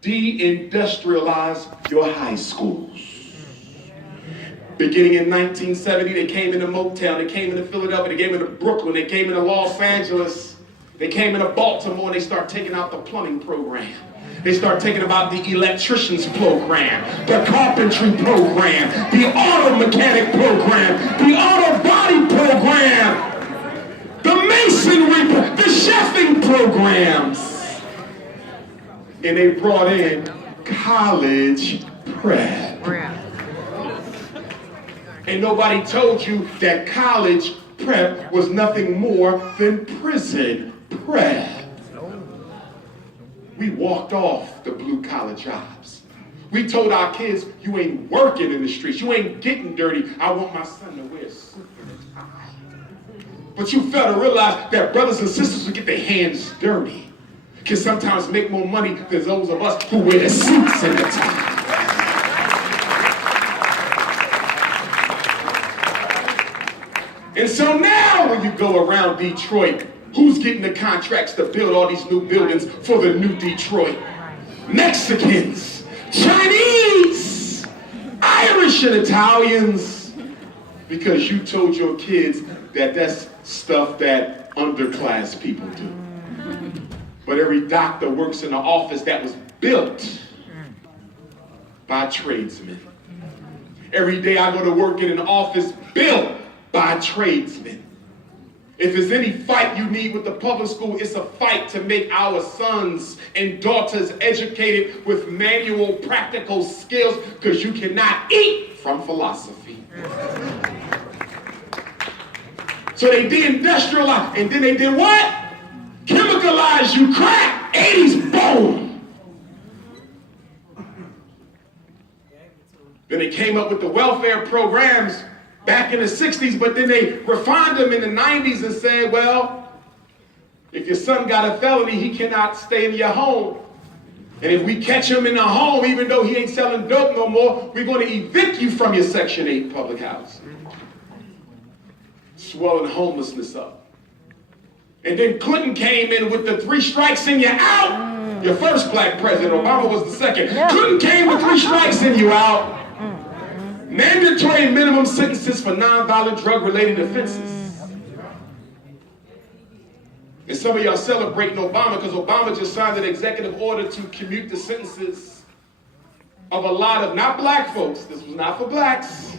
de-industrialize your high schools. Beginning in 1970, they came into Motown, they came into Philadelphia, they came into Brooklyn, they came into Los Angeles, they came into Baltimore, and they start taking out the plumbing program. They start taking about the electrician's program, the carpentry program, the auto mechanic program, the auto body program, the masonry, the chefing programs. And they brought in college prep. And nobody told you that college prep was nothing more than prison prep. We walked off the blue-collar jobs. We told our kids, you ain't working in the streets. You ain't getting dirty. I want my son to wear a suit and a tie. But you fail to realize that brothers and sisters who get their hands dirty can sometimes make more money than those of us who wear the suits and the tie. And so now when you go around Detroit, who's getting the contracts to build all these new buildings for the new Detroit? Mexicans, Chinese, Irish, and Italians. Because you told your kids that that's stuff that underclass people do. But every doctor works in an office that was built by tradesmen. Every day I go to work in an office built by tradesmen. If there's any fight you need with the public school, it's a fight to make our sons and daughters educated with manual, practical skills, because you cannot eat from philosophy. So they deindustrialized, and then they did what? Chemicalize you crack. 80s, boom. Then they came up with the welfare programs back in the 60s, but then they refined them in the 90s and said, well, if your son got a felony, he cannot stay in your home. And if we catch him in the home, even though he ain't selling dope no more, we're going to evict you from your Section 8 public house. Swelling homelessness up. And then Clinton came in with the 3 strikes and you're out. Your first black president, Obama was the second. Clinton came with 3 strikes and you out. Mandatory minimum sentences for nonviolent drug-related offenses. And some of y'all celebrating Obama because Obama just signed an executive order to commute the sentences of a lot of, not black folks, this was not for blacks,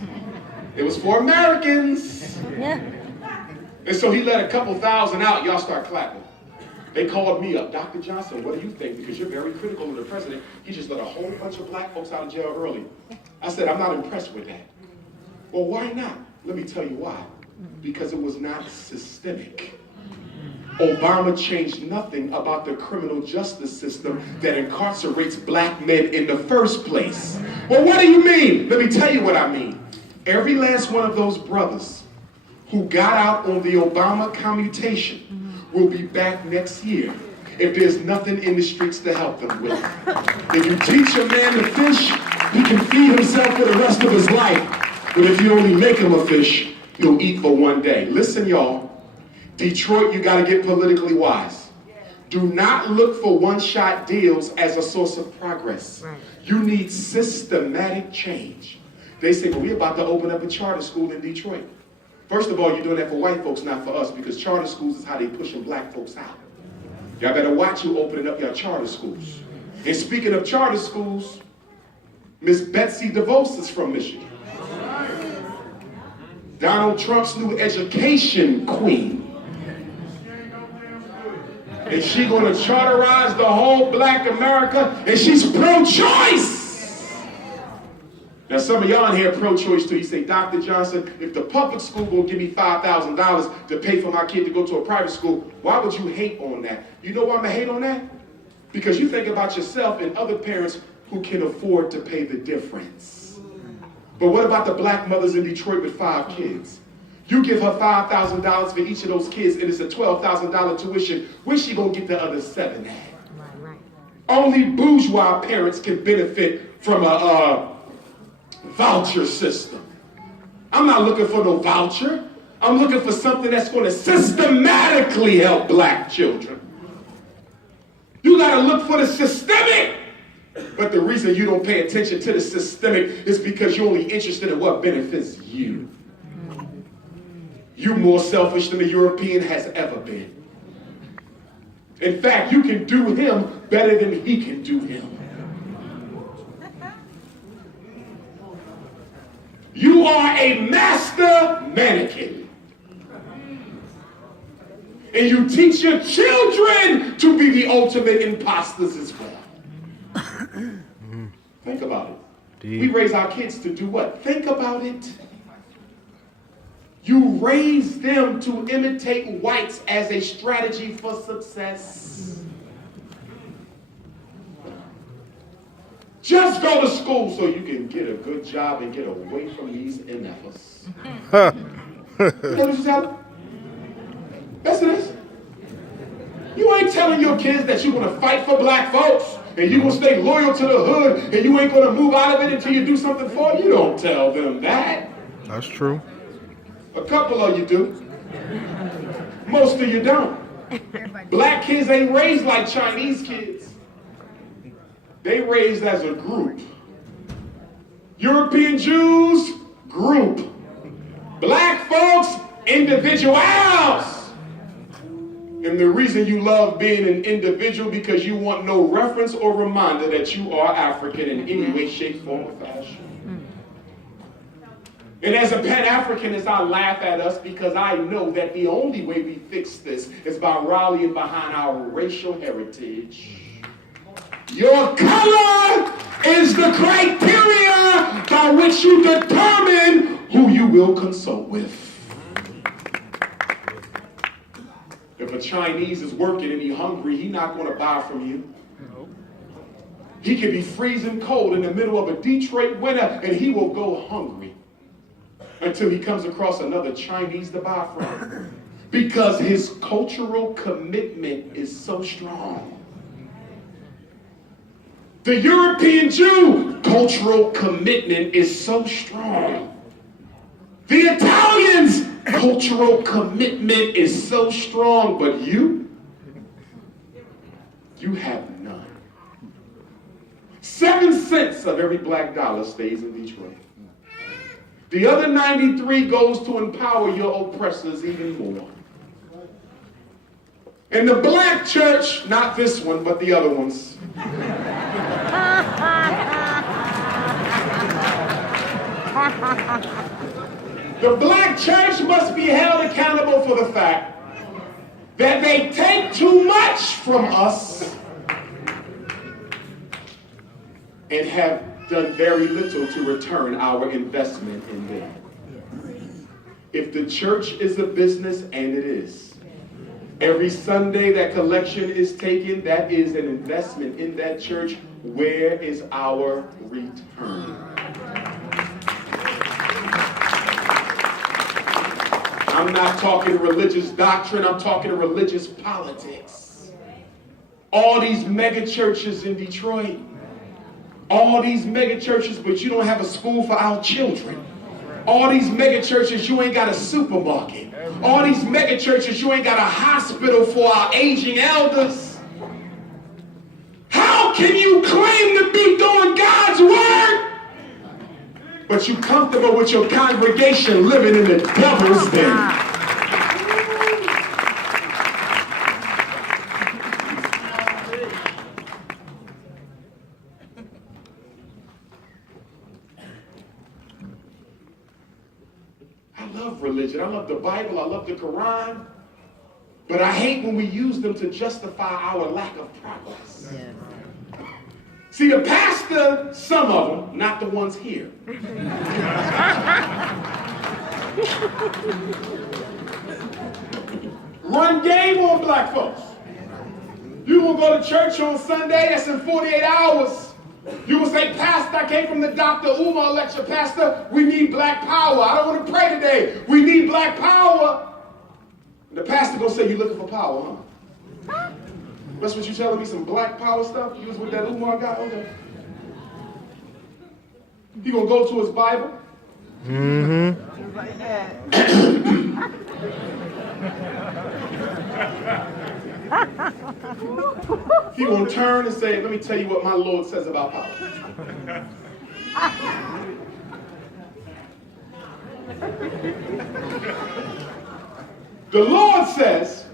it was for Americans. Yeah. And so he let a couple thousand out, y'all start clapping. They called me up, Dr. Johnson, what do you think? Because you're very critical of the president. He just let a whole bunch of black folks out of jail early. I said, I'm not impressed with that. Well, why not? Let me tell you why. Because it was not systemic. Obama changed nothing about the criminal justice system that incarcerates black men in the first place. Well, what do you mean? Let me tell you what I mean. Every last one of those brothers who got out on the Obama commutation will be back next year if there's nothing in the streets to help them with. If you teach a man to fish, he can feed himself for the rest of his life. But if you only make him a fish, he'll eat for one day. Listen, y'all. Detroit, you got to get politically wise. Do not look for one-shot deals as a source of progress. You need systematic change. They say, well, we're about to open up a charter school in Detroit. First of all, you're doing that for white folks, not for us, because charter schools is how they pushing black folks out. Y'all better watch you opening up your charter schools. And speaking of charter schools, Miss Betsy DeVos is from Michigan. Donald Trump's new education queen. And she's going to charterize the whole black America, and she's pro-choice. Now some of y'all in here pro-choice too. You say, Dr. Johnson, if the public school will give me $5,000 to pay for my kid to go to a private school, why would you hate on that? You know why I'm going to hate on that? Because you think about yourself and other parents who can afford to pay the difference. But what about the black mothers in Detroit with 5 kids? You give her $5,000 for each of those kids, and it's a $12,000 tuition. Where's she going to get the other 7 at? Right. Only bourgeois parents can benefit from a voucher system. I'm not looking for no voucher. I'm looking for something that's going to systematically help black children. You got to look for the systemic But the reason you don't pay attention to the systemic is because you're only interested in what benefits you. You're more selfish than the European has ever been. In fact, you can do him better than he can do him. You are a master mannequin. And you teach your children to be the ultimate imposters as well. Think about it. We raise our kids to do what? Think about it. You raise them to imitate whites as a strategy for success. Just go to school so you can get a good job and get away from these MFers. You know what you tell them? Yes, it is. You ain't telling your kids that you're going to fight for black folks and you're going to stay loyal to the hood and you ain't going to move out of it until you do something for it. You don't tell them that. That's true. A couple of you do. Most of you don't. Black kids ain't raised like Chinese kids. They raised as a group. European Jews, group. Black folks, individuals. And the reason you love being an individual because you want no reference or reminder that you are African in any way, shape, form, or fashion. And as a Pan-Africanist, I laugh at us because I know that the only way we fix this is by rallying behind our racial heritage. Your color is the criteria by which you determine who you will consult with. If a Chinese is working and he's hungry, he's not going to buy from you. He can be freezing cold in the middle of a Detroit winter and he will go hungry until he comes across another Chinese to buy from. Because his cultural commitment is so strong. The European Jew cultural commitment is so strong. The Italians cultural commitment is so strong, but you have none. 7 cents of every black dollar stays in Detroit. The other 93 goes to empower your oppressors even more. And the black church, not this one, but the other ones. The black church must be held accountable for the fact that they take too much from us and have done very little to return our investment in them. If the church is a business, and it is, every Sunday that collection is taken, that is an investment in that church. Where is our return? I'm not talking religious doctrine, I'm talking religious politics. All these mega churches in Detroit, all these mega churches, but you don't have a school for our children. All these mega churches, you ain't got a supermarket. All these mega churches, you ain't got a hospital for our aging elders. How can you claim to be doing God's word, but you comfortable with your congregation living in the devil's den? Religion. I love the Bible, I love the Quran, but I hate when we use them to justify our lack of progress. Yeah. See, the pastor, some of them, not the ones here. Run game on black folks. You will go to church on Sunday, that's in 48 hours. You will say, Pastor, I came from the Dr. Umar lecture. Pastor, we need black power. I don't want to pray today. We need black power. And the pastor going to say, you looking for power, huh? That's what you telling me, some black power stuff? You was with that Umar guy? Okay. He going to go to his Bible. Mm-hmm. He won't turn and say, let me tell you what my Lord says about power. The Lord says,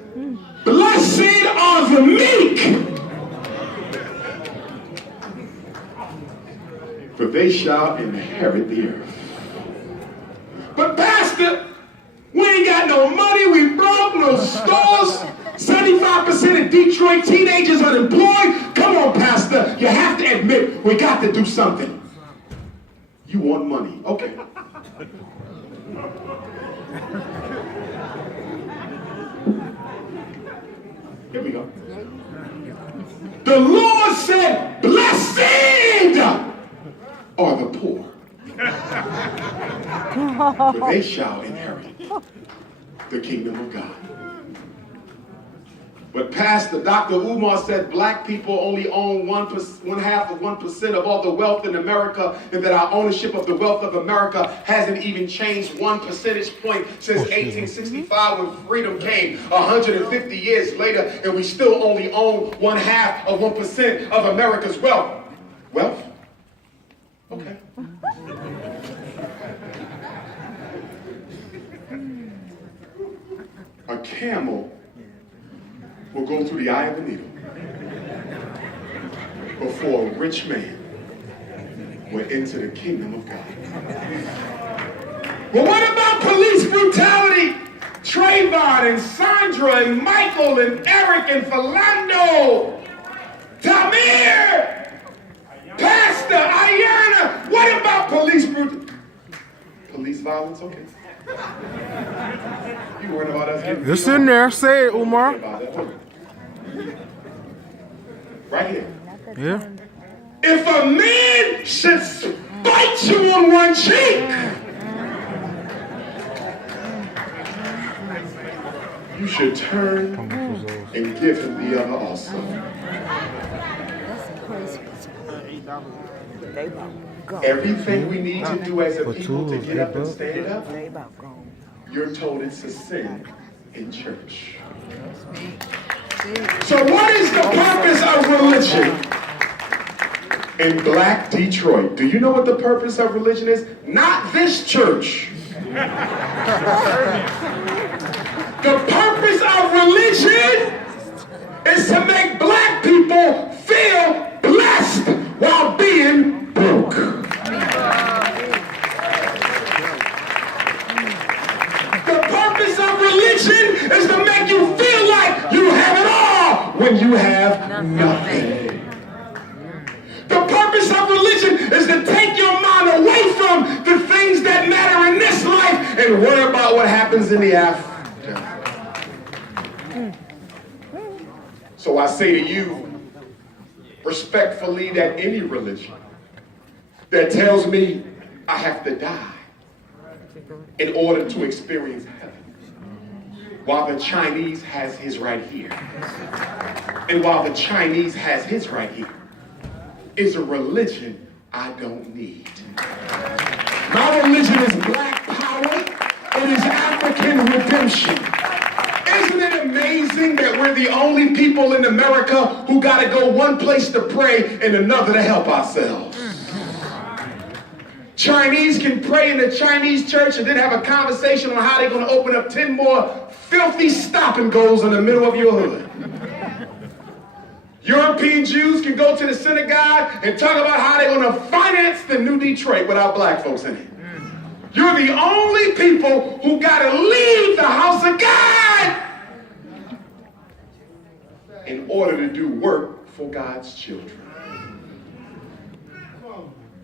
blessed are the meek, for they shall inherit the earth. But Pastor, we ain't got no money, we broke, no stores, 75% of Detroit teenagers unemployed. Come on, Pastor, you have to admit, we got to do something. You want money, okay. Here we go. The Lord said, blessed are the poor, for they shall inherit the kingdom of God. But Pastor Dr. Umar said black people only own 1/2% of all the wealth in America, and that our ownership of the wealth of America hasn't even changed 1 percentage point since 1865 when freedom came 150 years later, and we still only own 1/2 of 1% of America's wealth. Wealth? Okay. A camel will go through the eye of a needle before a rich man will enter the kingdom of God. Well, what about police brutality? Trayvon and Sandra and Michael and Eric and Philando, Tamir, Pastor, Ayana. What about police brutality? Police violence, okay. You worried about us getting It's in there. Say it, Umar. Right here. Yeah. If a man should bite you on one cheek, you should turn and give him the other also. Everything we need to do as a people to get up and stand up, you're told it's a sin in church. So what is the purpose of religion in Black Detroit? Do you know what the purpose of religion is? Not this church. The purpose of religion is to make black people feel blessed while being broke. The purpose of religion is to make you feel like you have it all when you have nothing. The purpose of religion is to take your mind away from the things that matter in this life and worry about what happens in the after. So I say to you, respectfully, that any religion that tells me I have to die in order to experience heaven, while the Chinese has his right here, and while the Chinese has his right here, is a religion I don't need. My religion is black power. It is African redemption. Isn't it amazing that we're the only people in America who got to go one place to pray and another to help ourselves? Chinese can pray in the Chinese church and then have a conversation on how they're going to open up 10 more filthy stop and goes in the middle of your hood. European Jews can go to the synagogue and talk about how they're going to finance the new Detroit without black folks in it. You're the only people who got to leave the house of God in order to do work for God's children.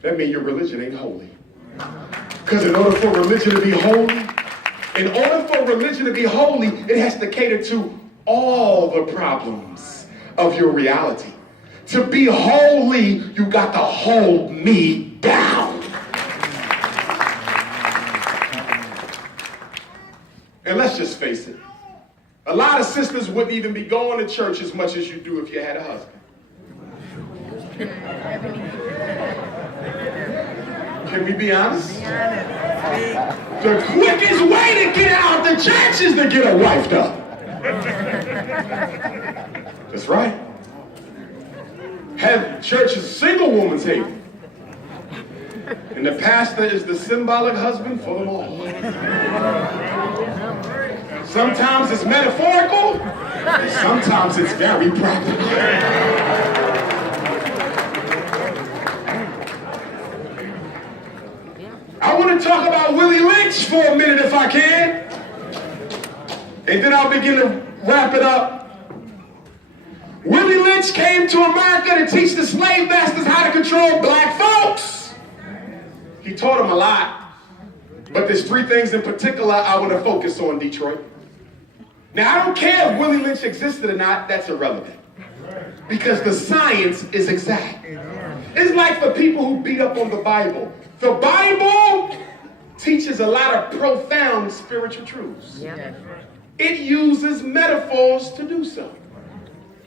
That means your religion ain't holy. Because in order for religion to be holy, it has to cater to all the problems of your reality. To be holy, you got to hold me down. And let's just face it, a lot of sisters wouldn't even be going to church as much as you do if you had a husband. Can we be honest? The quickest way to get out the church is to get a wife, though. That's right. Have church is a single woman's haven. And the pastor is the symbolic husband for them all. Sometimes it's metaphorical, and sometimes it's very practical. I want to talk about Willie Lynch for a minute if I can. And then I'll begin to wrap it up. Willie Lynch came to America to teach the slave masters how to control black folks. He taught them a lot. But there's three things in particular I want to focus on, Detroit. Now, I don't care if Willie Lynch existed or not, that's irrelevant. Because the science is exact. It's like for people who beat up on the Bible. The Bible teaches a lot of profound spiritual truths. It uses metaphors to do so.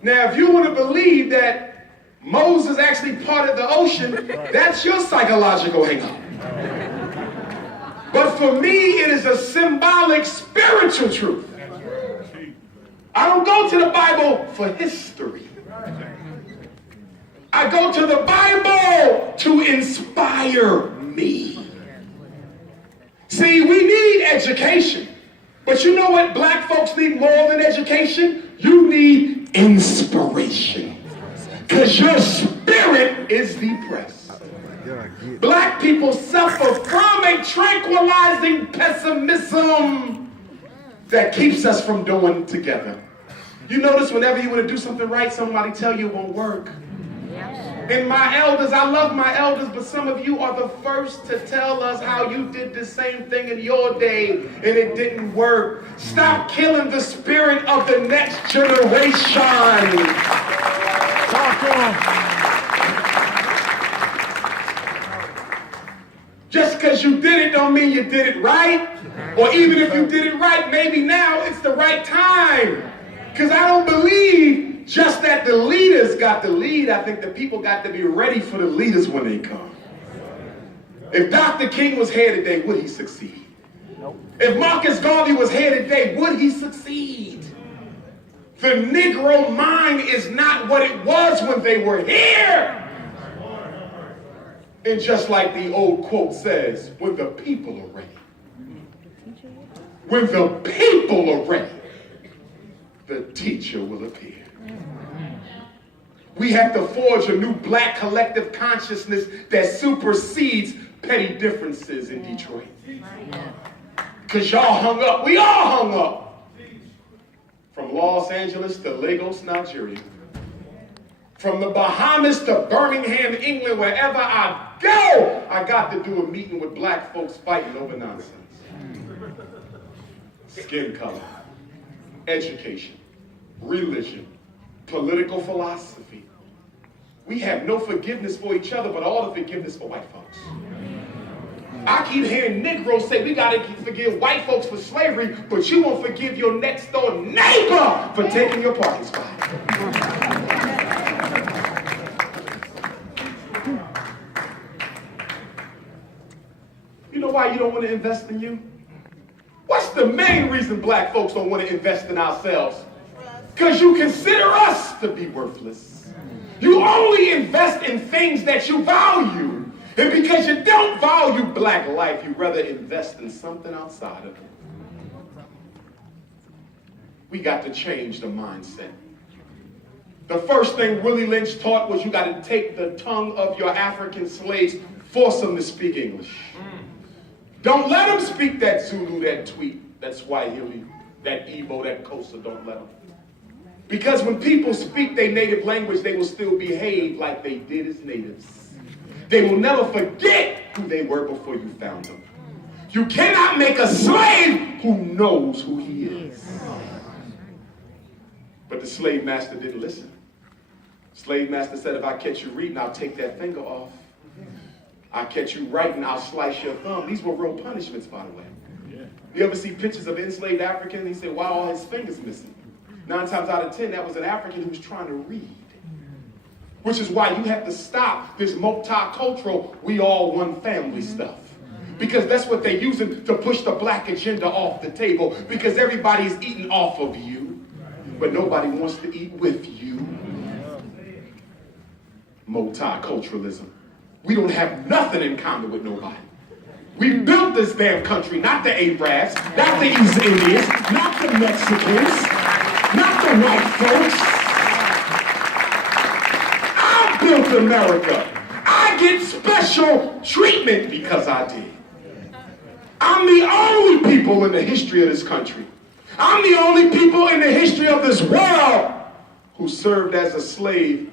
Now, if you want to believe that Moses actually parted the ocean, that's your psychological hang-up. But for me, it is a symbolic spiritual truth. I don't go to the Bible for history. I go to the Bible to inspire me. See, we need education. But you know what black folks need more than education? You need inspiration. Because your spirit is depressed. Black people suffer from a tranquilizing pessimism that keeps us from doing together. You notice whenever you want to do something right, somebody tell you it won't work. And my elders, I love my elders, but some of you are the first to tell us how you did the same thing in your day and it didn't work. Stop killing the spirit of the next generation. Talk to them. Just because you did it don't mean you did it right. Or even if you did it right, maybe now it's the right time. Because I don't believe just that the leaders got to lead. I think the people got to be ready for the leaders when they come. If Dr. King was here today, would he succeed? Nope. If Marcus Garvey was here today, would he succeed? The Negro mind is not what it was when they were here. And just like the old quote says, when the people are ready. When the people are ready, the teacher will appear. We have to forge a new black collective consciousness that supersedes petty differences in Detroit. Because y'all hung up. We all hung up. From Los Angeles to Lagos, Nigeria. From the Bahamas to Birmingham, England, wherever I go, I got to do a meeting with black folks fighting over nonsense. Skin color, education, religion, political philosophy. We have no forgiveness for each other, but all the forgiveness for white folks. I keep hearing Negroes say we gotta forgive white folks for slavery, but you won't forgive your next door neighbor for taking your parking spot. You know why you don't want to invest in you? What's the main reason black folks don't want to invest in ourselves? Because you consider us to be worthless. You only invest in things that you value. And because you don't value black life, you rather invest in something outside of it. We got to change the mindset. The first thing Willie Lynch taught was you got to take the tongue of your African slaves, force them to speak English. Don't let them speak that Zulu, that Tweet, that Swahili, that Igbo, that Xhosa. Don't let them. Because when people speak their native language, they will still behave like they did as natives. They will never forget who they were before you found them. You cannot make a slave who knows who he is. But the slave master didn't listen. Slave master said, if I catch you reading, I'll take that finger off. I catch you writing, I'll slice your thumb. These were real punishments, by the way. You ever see pictures of enslaved Africans? He said, why are all his fingers missing? 9 times out of 10, that was an African who was trying to read. Which is why you have to stop this multicultural, we all one family stuff. Because that's what they're using to push the black agenda off the table. Because everybody's eating off of you, but nobody wants to eat with you. Multiculturalism. We don't have nothing in common with nobody. We built this damn country, not the Arabs, not the East Indians, not the Mexicans, not the white folks. I built America. I get special treatment because I did. I'm the only people in the history of this country. I'm the only people in the history of this world who served as a slave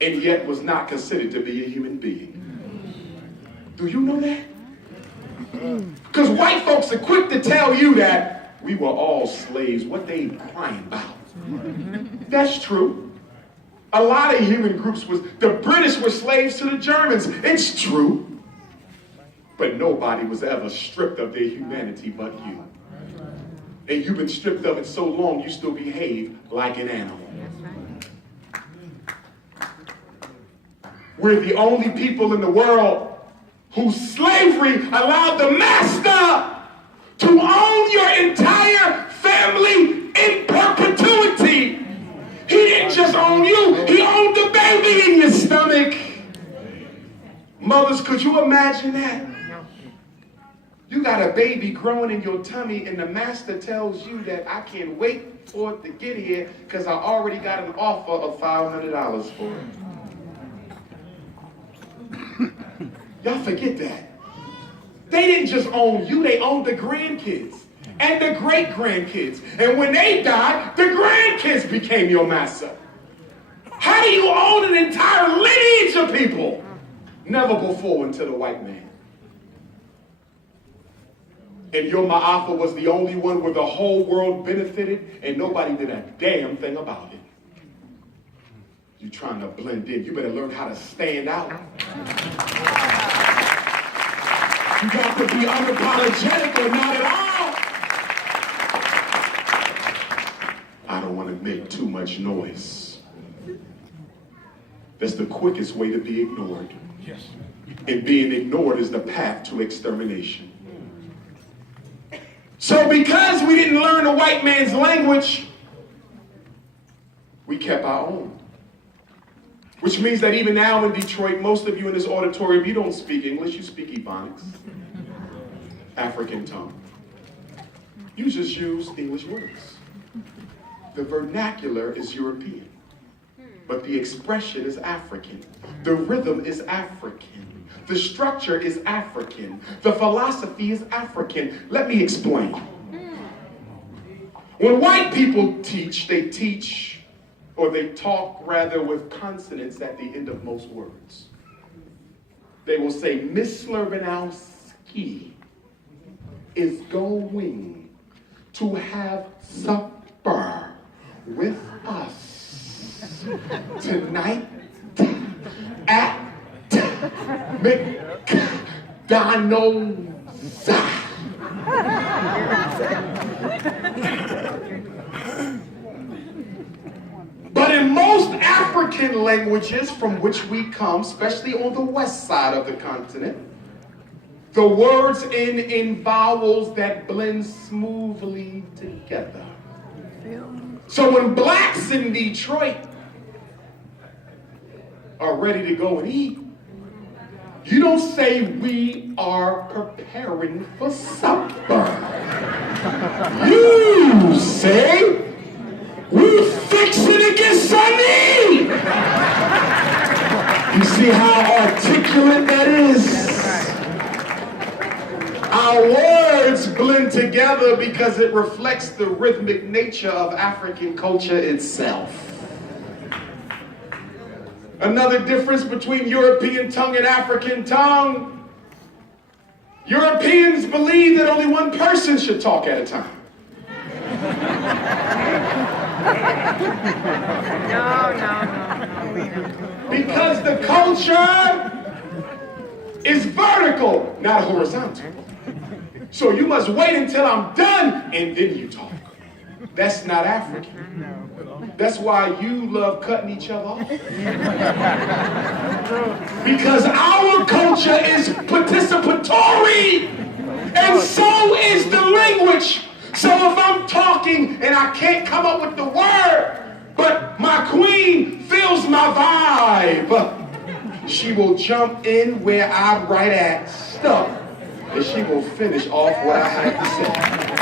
and yet was not considered to be a human being. Do you know that? Because white folks are quick to tell you that we were all slaves. What they crying about? That's true. A lot of human groups the British were slaves to the Germans. It's true. But nobody was ever stripped of their humanity but you. And you've been stripped of it so long you still behave like an animal. We're the only people in the world whose slavery allowed the master to own your entire family in perpetuity. He didn't just own you, he owned the baby in your stomach. Mothers, could you imagine that? You got a baby growing in your tummy and the master tells you that I can't wait for it to get here because I already got an offer of $500 for it. Y'all forget that. They didn't just own you, they owned the grandkids and the great-grandkids. And when they died, the grandkids became your master. How do you own an entire lineage of people? Never before until the white man. And your Ma'afa was the only one where the whole world benefited and nobody did a damn thing about it. You trying to blend in. You better learn how to stand out. You got to be unapologetic or not at all. I don't want to make too much noise. That's the quickest way to be ignored. Yes. And being ignored is the path to extermination. So because we didn't learn the white man's language, we kept our own. Which means that even now in Detroit, most of you in this auditorium, you don't speak English, you speak Ebonics, African tongue. You just use English words. The vernacular is European, but the expression is African. The rhythm is African. The structure is African. The philosophy is African. Let me explain. When white people teach, they talk rather with consonants at the end of most words. They will say, Miss Slurbanowski is going to have supper with us tonight at McDonald's. But in most African languages from which we come, especially on the west side of the continent, the words end in vowels that blend smoothly together. So when blacks in Detroit are ready to go and eat, you don't say we are preparing for supper. You say we're fixing to get some meat. You see how articulate that is? Our words blend together because it reflects the rhythmic nature of African culture itself. Another difference between European tongue and African tongue. Europeans believe that only one person should talk at a time. No. Because the culture is vertical, not horizontal. So you must wait until I'm done and then you talk. That's not African. That's why you love cutting each other off. Because our culture is participatory, and so is the language. So if I'm talking and I can't come up with the word, but my queen feels my vibe. She will jump in where I'm right at, stuck, and she will finish off what I have to say.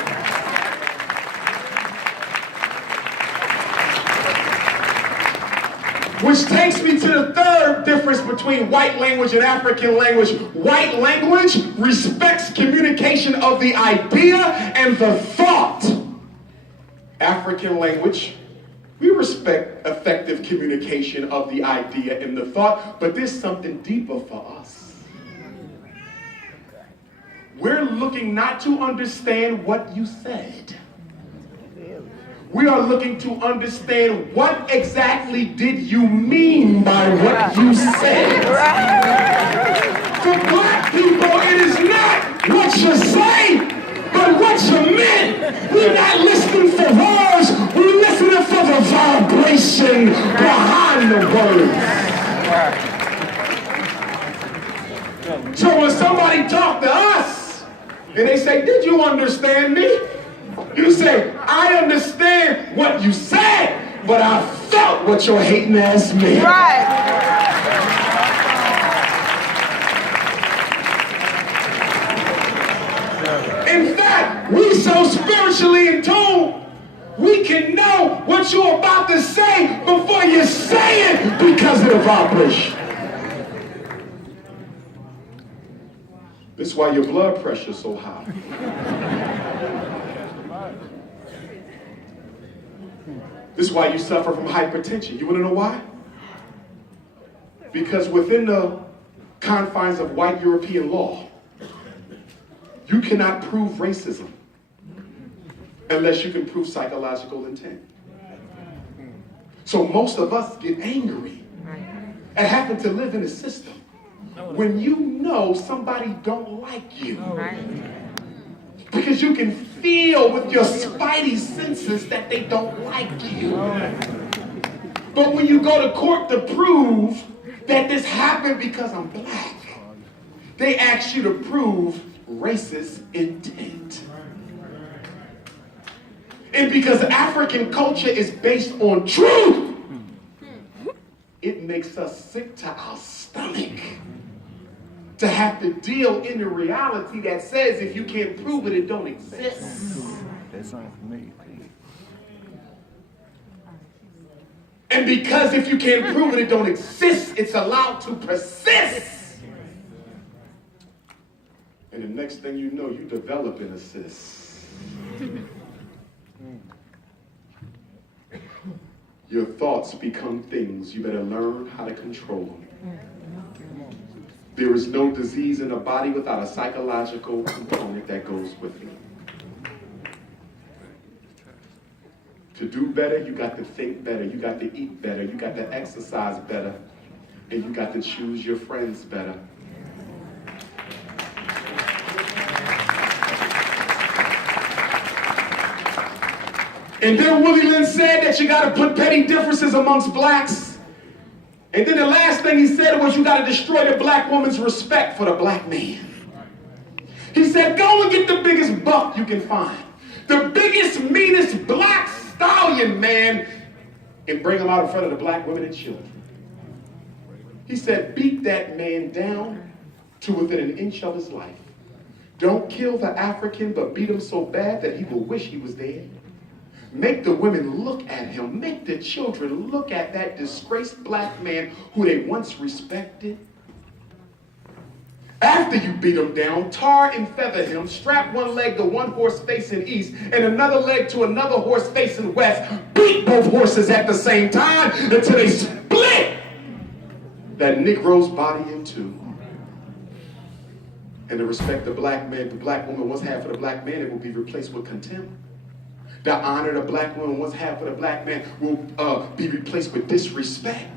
Which takes me to the third difference between white language and African language. White language respects communication of the idea and the thought. African language, we respect effective communication of the idea and the thought, but there's something deeper for us. We're looking not to understand what you said. We are looking to understand what exactly did you mean by what you said. For black people, it is not what you say, but what you meant. We're not listening for words, we're listening for the vibration behind the words. So when somebody talk to us, and they say, did you understand me? You say, I understand what you said, but I felt what your hating ass meant. Right. In fact, we so spiritually in tune, we can know what you're about to say before you say it because of the vibration. This is why your blood pressure is so high. This is why you suffer from hypertension. You want to know why? Because within the confines of white European law, you cannot prove racism unless you can prove psychological intent. So most of us get angry and happen to live in a system when you know somebody don't like you. Because you can feel with your spidey senses that they don't like you. But when you go to court to prove that this happened because I'm black, they ask you to prove racist intent. And because African culture is based on truth, it makes us sick to our stomach to have to deal in the reality that says if you can't prove it, it don't exist. That's not for me, please. And because if you can't prove it, it don't exist, it's allowed to persist. And the next thing you know, you develop an assist. Your thoughts become things. You better learn how to control them. There is no disease in the body without a psychological component that goes with it. To do better, you got to think better, you got to eat better, you got to exercise better, and you got to choose your friends better. And then Willie Lynn said that you got to put petty differences amongst blacks. And then the last thing he said was you got to destroy the black woman's respect for the black man. He said, go and get the biggest buck you can find. The biggest, meanest black stallion man and bring him out in front of the black women and children. He said, beat that man down to within an inch of his life. Don't kill the African, but beat him so bad that he will wish he was dead. Make the women look at him. Make the children look at that disgraced black man who they once respected. After you beat him down, tar and feather him, strap one leg to one horse facing east and another leg to another horse facing west. Beat both horses at the same time until they split that Negro's body in two. And the respect the black man, the black woman once had for the black man, it will be replaced with contempt. The honor the black woman once had for the black man will be replaced with disrespect.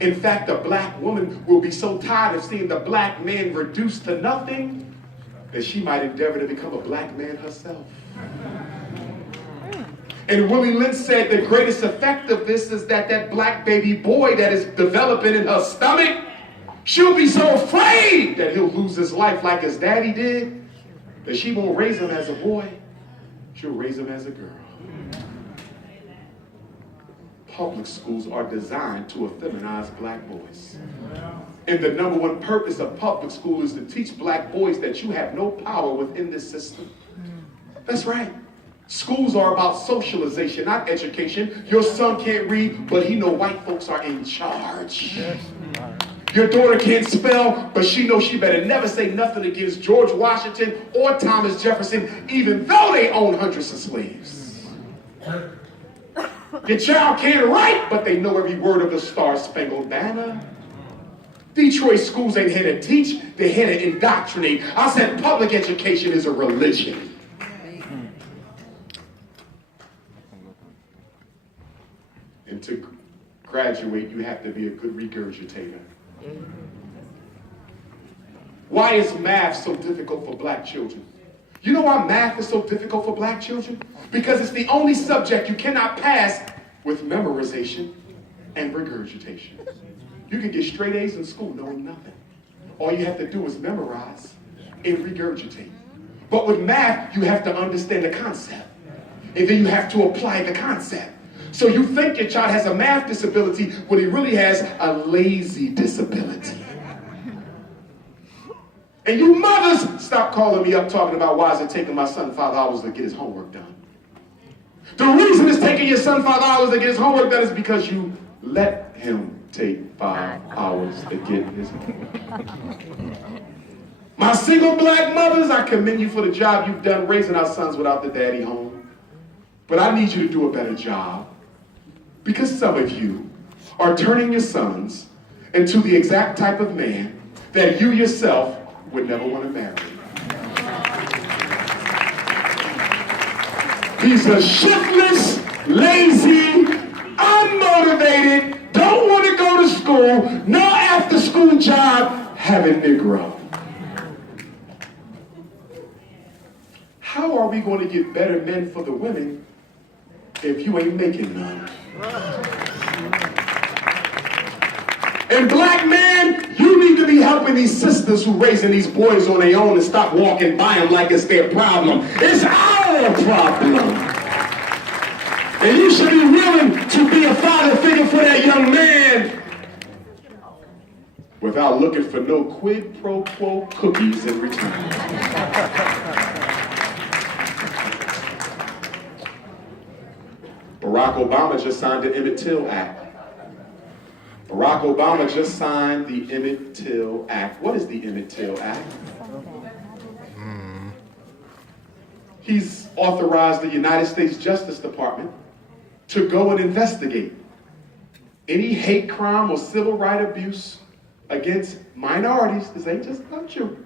In fact, the black woman will be so tired of seeing the black man reduced to nothing that she might endeavor to become a black man herself. And Willie Lynch said the greatest effect of this is that black baby boy that is developing in her stomach, she'll be so afraid that he'll lose his life like his daddy did, that she won't raise him as a boy. She'll raise him as a girl. public schools are designed to effeminize black boys. And the number one purpose of public school is to teach black boys that you have no power within this system. That's right. Schools are about socialization, not education. Your son can't read, but he know white folks are in charge. Your daughter can't spell, but she knows she better never say nothing against George Washington or Thomas Jefferson, even though they own hundreds of slaves. Your child can't write, but they know every word of the Star-Spangled Banner. Detroit schools ain't here to teach, they're here to indoctrinate. I said public education is a religion. And to graduate, you have to be a good regurgitator. Why is math so difficult for black children? You know why math is so difficult for black children? Because it's the only subject you cannot pass with memorization and regurgitation. You can get straight A's in school knowing nothing. All you have to do is memorize and regurgitate. But with math, you have to understand the concept. And then you have to apply the concept. So you think your child has a math disability when he really has a lazy disability. And you mothers, stop calling me up talking about why is it taking my son 5 hours to get his homework done. The reason it's taking your son 5 hours to get his homework done is because you let him take 5 hours to get his homework. My single black mothers, I commend you for the job you've done raising our sons without the daddy home. But I need you to do a better job. Because some of you are turning your sons into the exact type of man that you yourself would never want to marry. He's a shiftless, lazy, unmotivated, don't want to go to school, no after-school job, having Negro. How are we going to get better men for the women if you ain't making none? And black men, you need to be helping these sisters who raising these boys on their own and stop walking by them like it's their problem. It's our problem. And you should be willing to be a father figure for that young man without looking for no quid pro quo cookies in return. Barack Obama just signed the Emmett Till Act. Barack Obama just signed the Emmett Till Act. What is the Emmett Till Act? He's authorized the United States Justice Department to go and investigate any hate crime or civil rights abuse against minorities. This ain't just about you.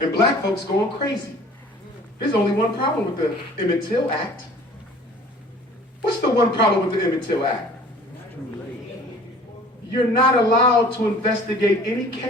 And black folks going crazy. There's only one problem with the Emmett Till Act. What's the one problem with the Emmett Till Act? You're not allowed to investigate any case